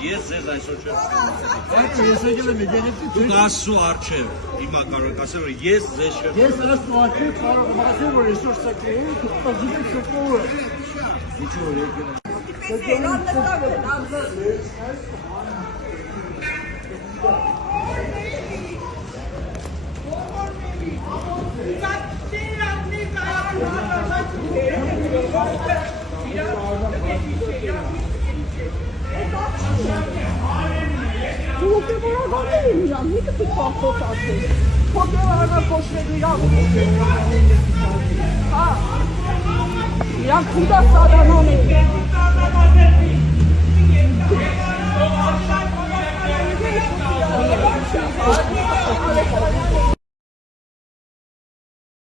Ես ձեզ այսօր չեմ դուք ասու արջև հիմա կարող եք ասել որ ես ձեզ չեմ Ես ասու արջև կարող եմ ասել որ այսօր սակրել դուք պազիք շոկովը Ինչու որ Իրանք կուտա սադանան են։